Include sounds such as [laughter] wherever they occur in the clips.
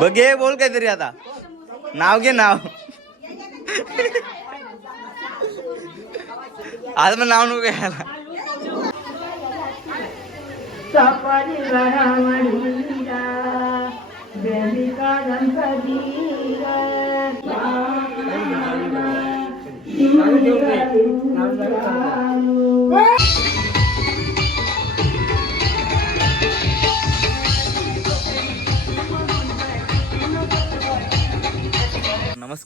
बघ घे बोल काहीतरी आता. नाव घे नाव. आज मग नाव नको घ्यायला. सपरी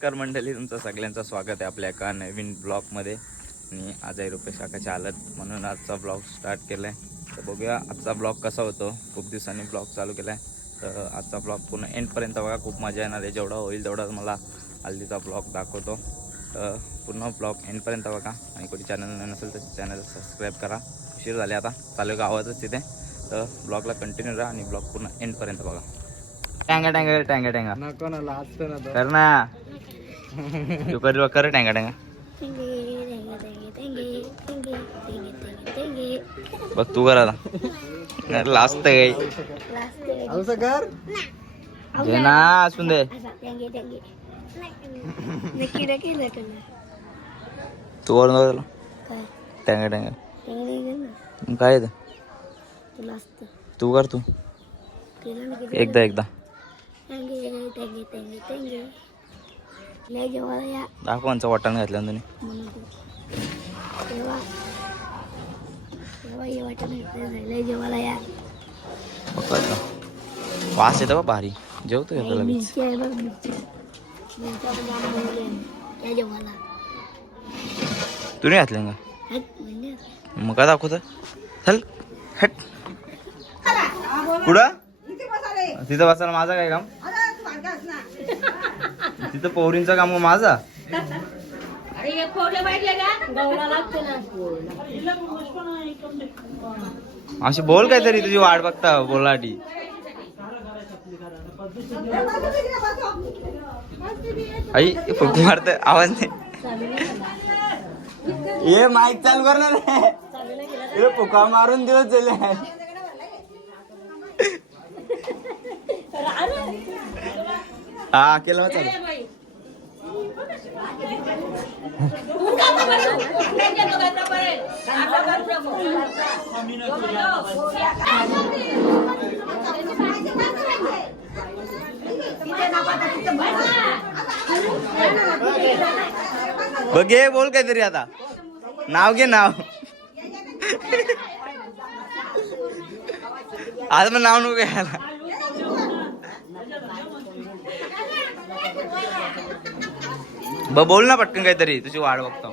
नमस्कार मंडळी तुमचं सगळ्यांचं स्वागत आहे आपल्या एका नवीन ब्लॉगमध्ये. आणि आजही रुपेश काकाची आलत म्हणून आजचा ब्लॉग स्टार्ट केला आहे तर बघूया आजचा ब्लॉग कसा होतो. खूप दिवसांनी ब्लॉग चालू केला आहे तर आजचा ब्लॉग पूर्ण एंडपर्यंत बघा खूप मजा येणार आहे. जेवढा होईल तेवढा मला हल्दीचा ब्लॉग दाखवतो. तर पूर्ण ब्लॉग एंडपर्यंत बघा. आणि कोणी चॅनल नसेल तर चॅनल सबस्क्राईब करा. उशीर झाले आता. चालू गावातच तिथे. तर ब्लॉगला कंटिन्यू राहा आणि ब्लॉग पूर्ण एंडपर्यंत बघा. टँगा टँगा टँगा टँगा. कर ना. तू कर कर टँगा टँगा. बघ तू कर आता. लास्ट कर घे ना असून दे. तू वर नको टँगा टँगा. काय? तू? कर तू. एकदा एकदा. दाखव आमचं वाटाण घातलं ना तुम्ही जेवायला या. पकडलं वास येतो बा भारी. जेवतो येतो लगेच? मिरची आहे बघ मिरची. मिरच्या पण जाम बनवली आहे. या जेवायला. तू नाही घातलं का? हट, म्हणजे. मग काय दाखवत? चल हट. कुठं? तिथं बसायला माझं काय काम? तिथं पोरींचं काम माझा. अशी बोल काहीतरी तुझी वाट बघता बोलाटी. आई फुक मारत आवाज नाही. ये माईक चालू कर ना रे. ए फुका मारून दिवस झाले हा केलं हो चालू। बघ घे बोल काहीतरी आता। नाव घे नाव। [laughs] आज मग नाव नको घ्यायला ब बोल ना पटकन काहीतरी तुझी वाट बघतो.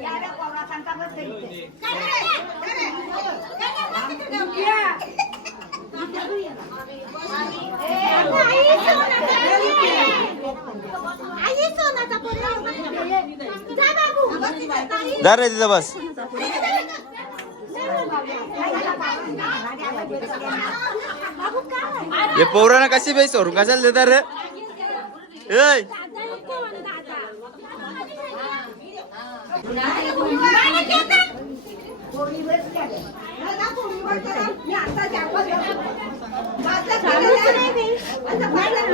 जा रे तिथं बस. हे पोरांना कशी बाई सोडून कशाला देतात रे?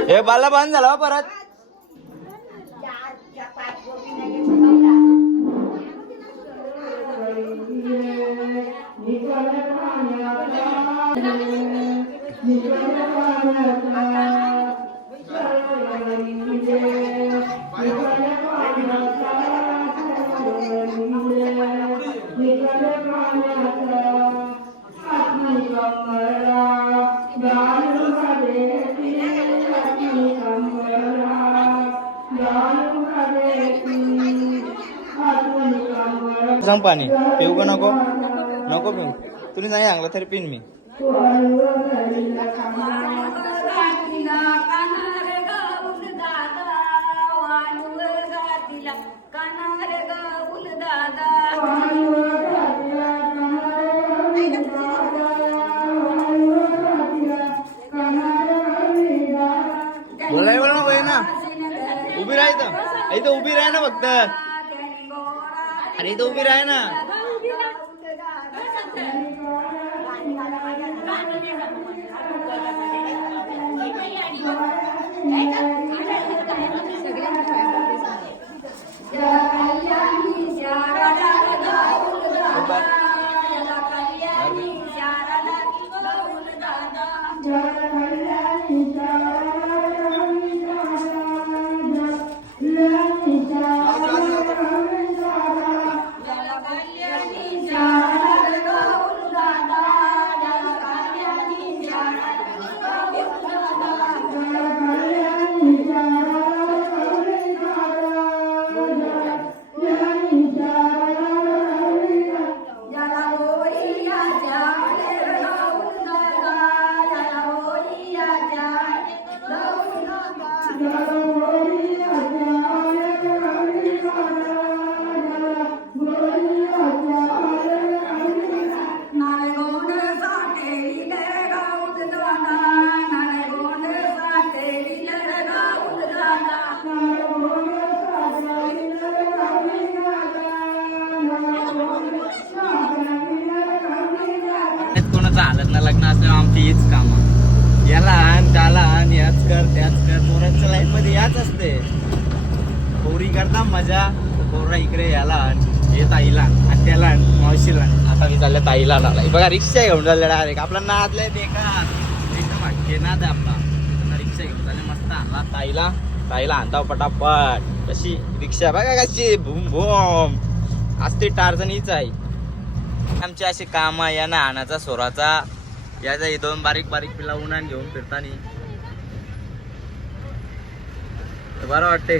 हे बाला बंद झाला हो परत. सांग पाणी पिऊ का नको? नको पिऊ. तुम्ही नाही सांगलं तरी पिन मी. बोलाय ना. उभी राहायचं इथं उभी राह ना फक्त. अरे इथं उभी राह ना कोणाचं हालत ना लग्न असल्यावर आमची हीच कामं. याला आण त्याला आण याच कर त्याच कर. पोरांच्या लाईफमध्ये याच असते. पोरी करता मजा पोरा इकडे याला हे ताईला आणि त्याला मावशीला आता मी चालल्या ताईला आला बघा रिक्षा घेऊन चालल्या डायरेक्ट आपला ना आदलाय बेकार. एकदम वाटते ना ते आपला. रिक्षा घेऊन चालले मस्त आणला ताईला. ताईला आणता पटापट. कशी? रिक्षा. बघा कशी? भूम भूम. आज ते टार्झन हीच आहे. आमचे असे काम आहे या ना आणाचा सोराचा. याचा हे दोन बारीक बारीक पिला उन्हान घेऊन फिरतानी. बरं वाटते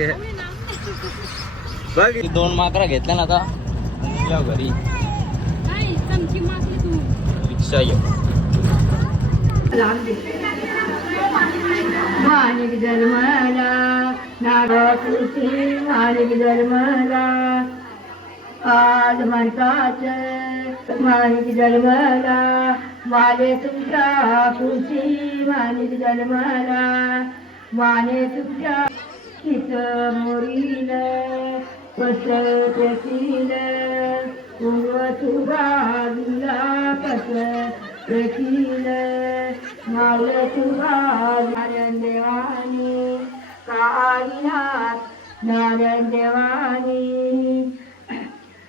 बघ दोन माकरा घेतल्या ना आता. घरी. रिक्षा ये माणिक जन्मला नागकृती माणिक जन्मला. आज म्हणतात माणिक जन्मला माने तुमच्या खुशी माणिक जन्मला. माने तुमच्या कित मोरील कस पेशील उंग तुझा दिला कस पेशील माल तुझा नारायण देवानी काळीनाथ नारायण देवानी.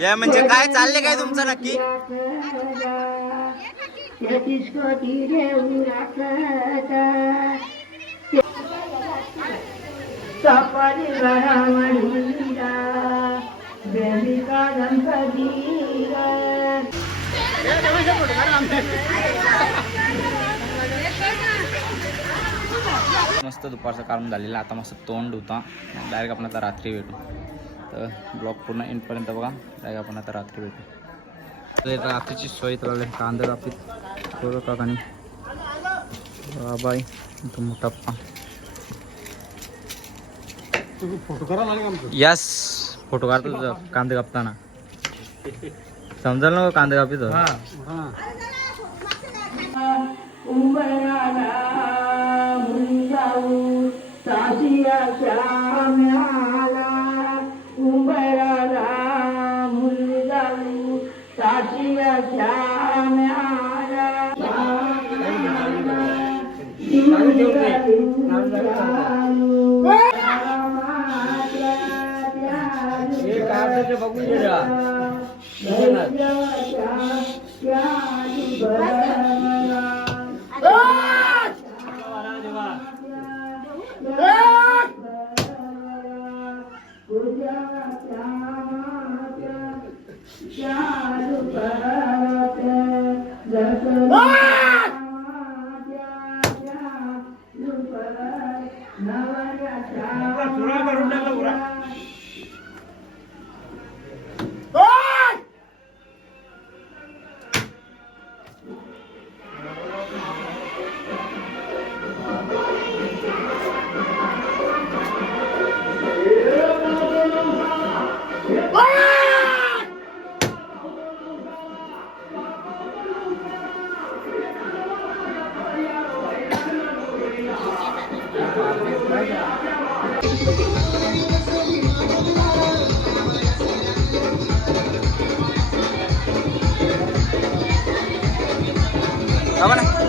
या म्हणजे काय चालले काय तुमचं नक्की? तेहतीस मस्त दुपारचं कारण झालेलं. आता मस्त तोंड होता डायरेक्ट आपण आता रात्री भेटू. तर ब्लॉग पूर्ण एंडपर्यंत बघा. डायरेक्ट आपण आता रात्री भेटू. तर रात्रीची सोय तर कांदा रात्रीत करू काकानी बाय तो मोठा पप्पा फोटो करा यस फोटो काढतो तुझं. कांदे कापताना. समजाल ना कांदे कापितो. सासियाच्या म्याला उंबराला मुली जाऊ सासियाच्या म्याला बघून cámara.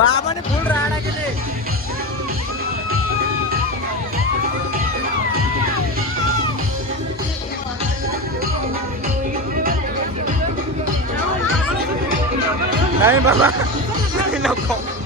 బాబాని పూలు రాడాకిది Nein, Mama. Nein, no, komm.